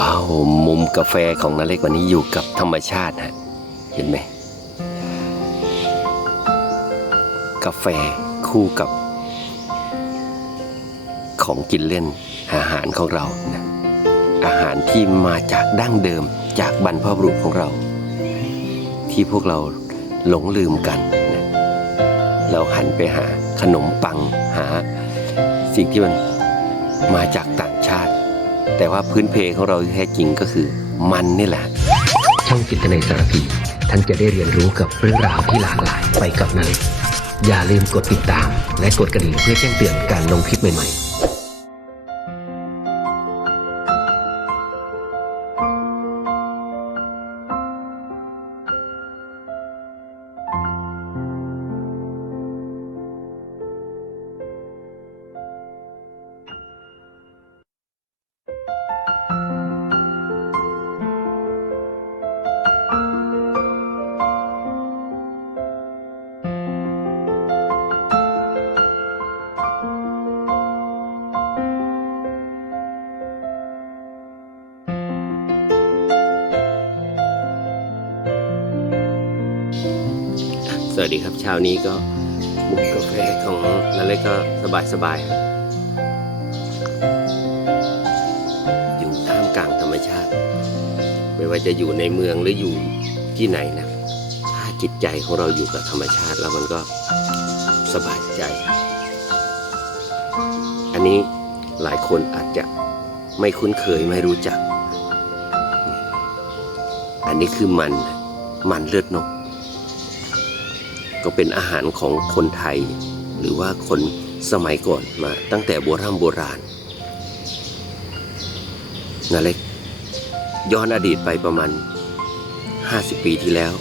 ว้าว มุมกาแฟของนาเล็กวันนี้อยู่กับธรรมชาติฮะ เห็นไหม กาแฟคู่กับ ของกินเล่นอาหารของเรานะอาหารที่มาจากดั้งเดิมจากบรรพบุรุษของเรา ที่พวกเราหลงลืมกันนะเราหันไปหาขนมปังหา สิ่งที่มันมาจากต่างชาติ แต่ว่าพื้นเพของเราแท้จริงก็คือมันนี่แหละ ช่องจิตในสารพีท่านจะได้เรียนรู้กับเรื่องราวที่หลากหลายไปกับนาเล็กอย่าลืมกดติดตาม และกดกระดิ่งเพื่อแจ้งเตือนการลงคลิปใหม่ๆ วัสดีครับเช้านี้ก็มุมกาแฟของนาเล็กก็สบายสบายอยู่ท่ามกลางธรรมชาติ ไม่ว่าจะอยู่ในเมืองหรืออยู่ที่ไหนนะ ถ้าจิตใจของเราอยู่กับธรรมชาติแล้วมันก็สบายใจ อันนี้หลายคนอาจจะไม่คุ้นเคยไม่รู้จัก อันนี้คือมันมันเลือดนก ก็เป็นอาหารของคนไทย หรือว่าคนสมัยก่อนมาตั้งแต่โบราณโบราณนาเล็กย้อนอดีตไปประมาณ 50 ปีที่แล้ว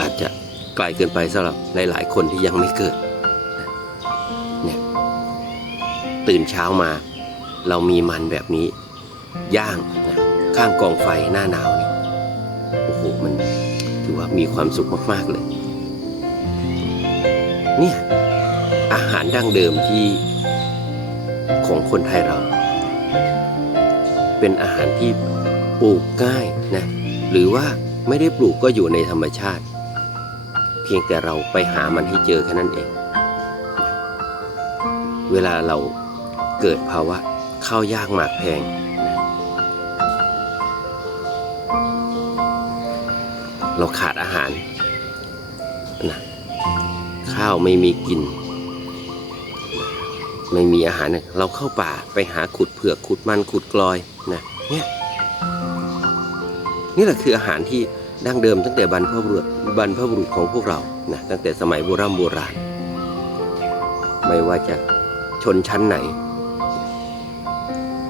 อาจจะไกลเกินไปสำหรับหลายๆ คนที่ยังไม่เกิดเนี่ยตื่นเช้ามา เรามีมันแบบนี้ ย่างนะข้างกองไฟหน้าหนาว มีความสุขมากๆเลย เนี่ย อาหารดั้งเดิมที่ของคนไทยเรา เป็นอาหารที่ปลูกง่ายนะ หรือว่าไม่ได้ปลูกก็อยู่ในธรรมชาติ เพียงแต่เราไปหามันให้เจอแค่นั้นเอง เวลาเราเกิดภาวะข้าวยากหมากแพง เราขาดอาหารนะข้าวไม่มีกิน ไม่มีอาหารเเราเข้าป่าไปหาขุดเผือกขุดมันขุดกลอยนะเนี่ยนี่แหละคืออาหารที่ดั้งเดิมตั้งแต่บรรพบุรุษบรรพบุรุษของพวกเรานะตั้งแต่สมัยโบราณโบราณ ไม่ว่าจะชนชั้นไหน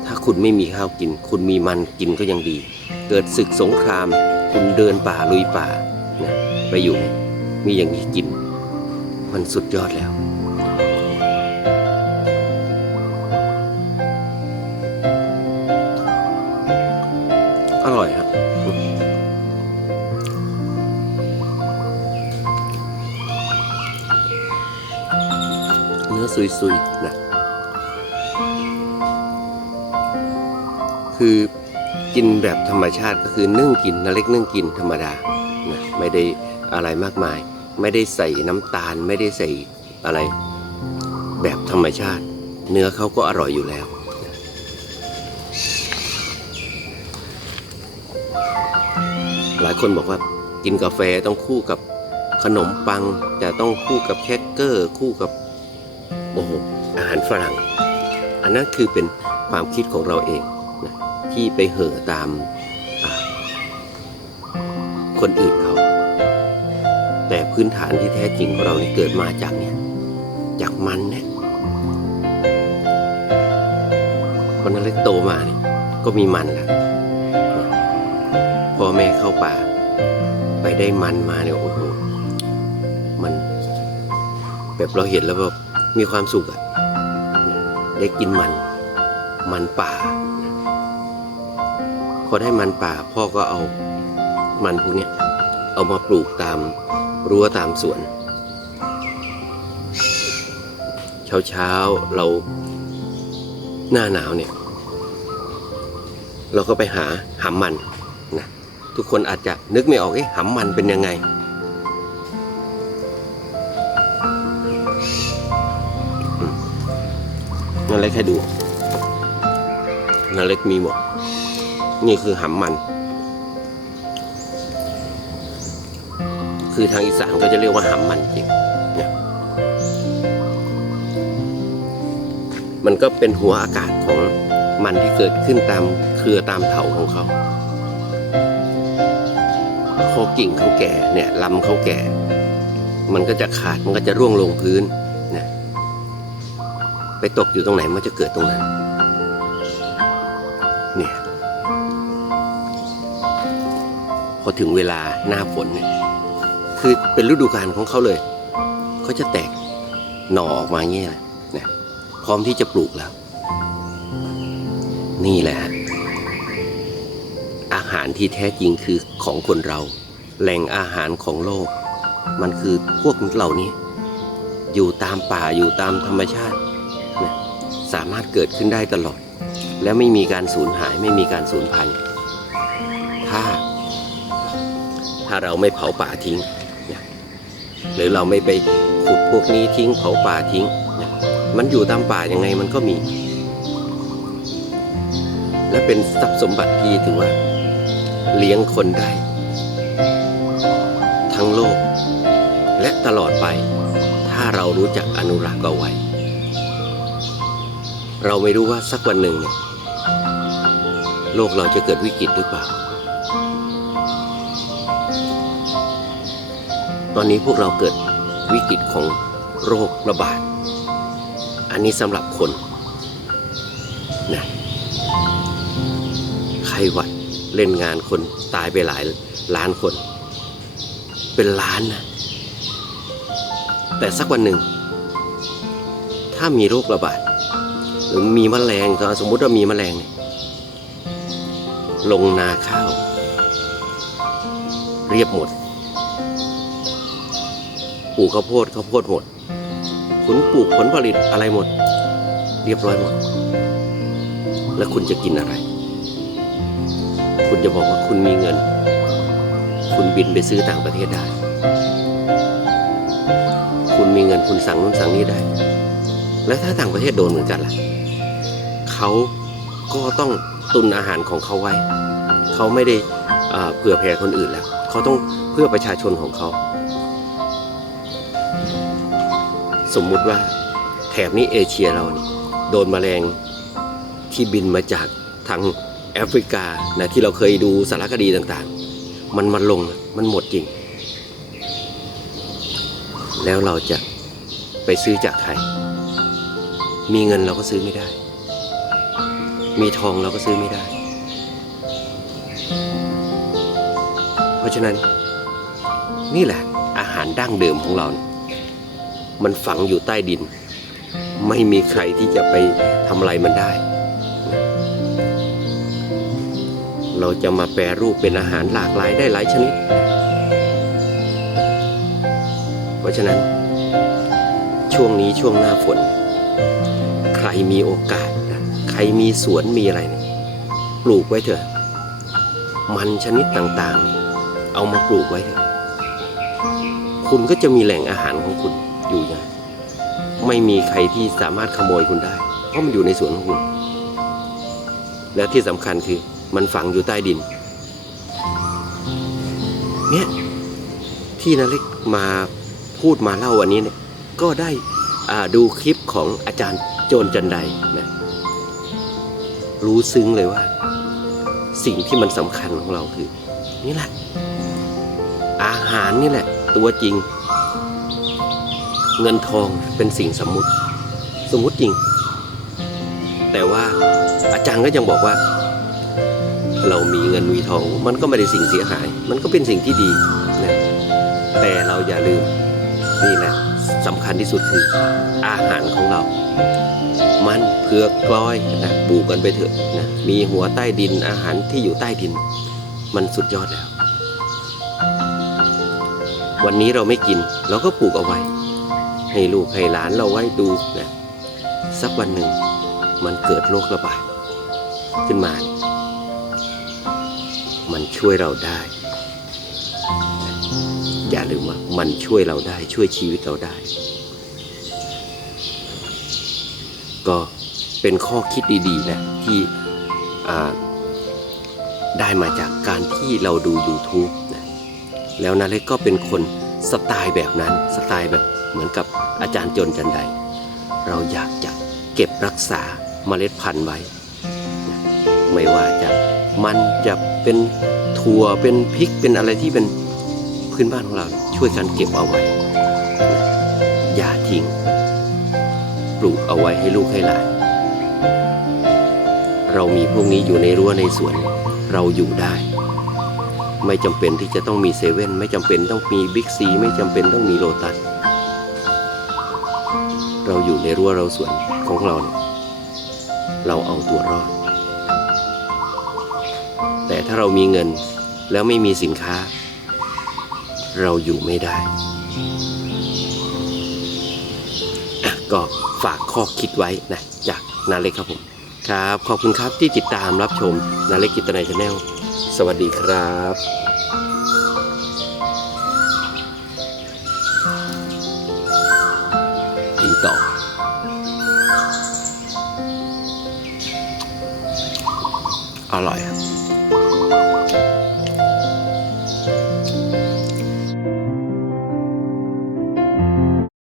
ถ้าคุณไม่มีข้าวกิน คุณมีมันกินก็ยังดี เกิดศึกสงคราม คุณเดินป่าลุยป่านะไปอยู่มีอย่างนี้กิน มันสุดยอดแล้วอร่อยครับ เนื้อซุยๆนะคือ กินแบบธรรมชาติก็คือนึ่งกินนาเล็กนึ่งกินธรรมดานะไม่ได้อะไรมากมาย ไม่ได้ใส่น้ำตาล ไม่ได้ใส่อะไรแบบธรรมชาติ เนื้อเขาก็อร่อยอยู่แล้วหลายคนบอกว่ากินกาแฟต้องคู่กับขนมปัง จะต้องคู่กับแครกเกอร์คู่กับโอ้โหอาหารฝรั่ง อันนั้นคือเป็นความคิดของเราเอง ที่ไปเห่อตามคนอื่นเขา แต่พื้นฐานที่แท้จริงของเรานี่เกิดมาจากเนี่ย จากมันเนี่ยคนนั้นเล็กโตมาเนี่ยก็มีมันแหละพ่อแม่เข้าป่า ไปได้มันมาเนี่ยโอ้โหมัน แบบเราเห็นแล้วแบบมีความสุขอะได้กินมัน มันป่า อได้มันป่าพ่อก็เอามันพวกนี้เอามาปลูกตามรั้วตามสวน เช้าเช้าเราหน้าหนาวเนี่ย เราก็ไปหาหำมันนะทุกคนอาจจะนึกไม่ออกเอ๊ะหำมันเป็นยังไงน่าเล็กให้ดูนาเล็กมีบอก นี่คือหำมัน คือทางอีสานก็จะเรียกว่าหำมันจริงเนี่ยมันก็เป็นหัวอากาศของมันที่เกิดขึ้นตามเครือตามเถาของเขาพอกิ่งเขาแก่เนี่ยลำเขาแก่ มันก็จะขาดมันก็จะร่วงลงพื้นนะไปตกอยู่ตรงไหนมันจะเกิดตรงนั้น พอถึงเวลาหน้าฝนเนี่ยคือเป็นฤดูกาลของเขาเลยเขาจะแตกหน่อออกมาเงี้ยแหละเนี่ยพร้อมที่จะปลูกแล้ว นี่แหละฮะอาหารที่แท้จริงคือของคนเรา แหล่งอาหารของโลก มันคือพวกเหล่านี้ อยู่ตามป่าอยู่ตามธรรมชาตินะสามารถเกิดขึ้นได้ตลอด และไม่มีการสูญหายไม่มีการสูญพันธุ์ ถ้าเราไม่เผาป่าทิ้งนะหรือเราไม่ไปขุดพวกนี้ทิ้ง เผาป่าทิ้งนะมันอยู่ตามป่ายังไงมันก็มี และเป็นทรัพย์สมบัติที่ถือว่า เลี้ยงคนได้ ทั้งโลก และตลอดไป ถ้าเรารู้จักอนุรักษ์เอาไว้ เราไม่รู้ว่าสักวันหนึ่งเนี่ยโลกเราจะเกิดวิกฤตหรือเปล่า ตอนนี้พวกเราเกิดวิกฤตของโรคระบาด อันนี้สำหรับคนนะไข้หวัดเล่นงานคนตายไปหลายล้านคน เป็นล้านนะ แต่สักวันหนึ่ง ถ้ามีโรคระบาด หรือมีแมลงสมมุติว่ามีแมลงเนี่ยลงนาข้าว เรียบหมด ปลูกข้าวโพดข้าวโพดหมดคุณปลูกผลผลิตอะไรหมด เรียบร้อยหมด แล้วคุณจะกินอะไร คุณจะบอกว่าคุณมีเงิน คุณบินไปซื้อต่างประเทศได้ คุณมีเงินคุณสั่งนู้นสั่งนี้ได้ แล้วถ้าต่างประเทศโดนเหมือนกันล่ะเขาก็ต้องตุนอาหารของเขาไว้ เขาไม่ได้อ่าเผื่อแผ่คนอื่นแล้ว เขาต้องเพื่อประชาชนของเขา สมมุติว่าแถบนี้เอเชียเราเนี่ยโดนแมลงที่บินมาจากทางแอฟริกานะที่เราเคยดูสารคดีต่างๆ มันมาลงมันหมดจริง แล้วเราจะไปซื้อจากใคร มีเงินเราก็ซื้อไม่ได้ มีทองเราก็ซื้อไม่ได้ เพราะฉะนั้นนี่แหละอาหารดั้งเดิมของเรานี่ย มันฝังอยู่ใต้ดิน ไม่มีใครที่จะไปทำอะไรมันได้ เราจะมาแปรรูปเป็นอาหารหลากหลายได้หลายชนิด เพราะฉะนั้น ช่วงนี้ช่วงหน้าฝน ใครมีโอกาสนะใครมีสวนมีอะไรเนี่ยปลูกไว้เถอะ มันชนิดต่างๆ เอามาปลูกไว้เถอะคุณก็จะมีแหล่งอาหารของคุณ อยู่อย่างไม่มีใครที่สามารถขโมยคุณได้ เพราะมันอยู่ในสวนของคุณ และที่สำคัญคือมันฝังอยู่ใต้ดิน เนี่ยที่นาเล็กมาพูดมาเล่าวันนี้เนี่ยก็ได้ดูคลิปของอาจารย์โจรจันไดนะรู้ซึ้งเลยว่า สิ่งที่มันสำคัญของเราคือ นี่แหละ อาหารนี่แหละ ตัวจริง เงินทองเป็นสิ่งสมมุติ สมมุติจริง แต่ว่าอาจารย์ก็ยังบอกว่า เรามีเงินมีทอง มันก็ไม่ได้สิ่งเสียหาย มันก็เป็นสิ่งที่ดีนะแต่เราอย่าลืมนี่แหละสำคัญที่สุดคืออาหารของเรา มันเผือกกล้อยนะปลูกกันไปเถอะนะมีหัวใต้ดินอาหารที่อยู่ใต้ดิน มันสุดยอดแล้ว วันนี้เราไม่กิน เราก็ปลูกเอาไว้ ให้ลูกให้หลานเราไว้ดูนะสักวันหนึ่งมันเกิดโรคระบาดขึ้นมา มันช่วยเราได้ อย่าลืมว่ามันช่วยเราได้ช่วยชีวิตเราได้ ก็เป็นข้อคิดดีๆนะที่ได้มาจากการที่เราดู YouTube นะแล้วนาเล็กก็เป็นคนสไตล์แบบนั้นสไตล์แบบ เหมือนกับอาจารย์จนจันไดเราอยากจะเก็บรักษาเมล็ดพันธุ์ไว้ ไม่ว่าจะมันจะเป็นถั่วเป็นพริกเป็นอะไรที่เป็นพื้นบ้านของเราช่วยกันเก็บเอาไว้ อย่าทิ้ง ปลูกเอาไว้ให้ลูกให้หลานเรามีพวกนี้อยู่ในรั้วในสวนเราอยู่ได้ ไม่จำเป็นที่จะต้องมีเซเว่นไม่จำเป็นต้องมีบิ๊กซีไม่จำเป็นต้องมีโลตัส เราอยู่ในรั้วเราสวนของเราเนี่ยเราเอาตัวรอด แต่ถ้าเรามีเงินแล้วไม่มีสินค้า เราอยู่ไม่ได้ ก็ฝากข้อคิดไว้นะจากนาเล็กครับผม ครับ ขอบคุณครับที่ติดตามรับชมนาเล็กกิตนายชาแนลสวัสดีครับ อร่อยครับ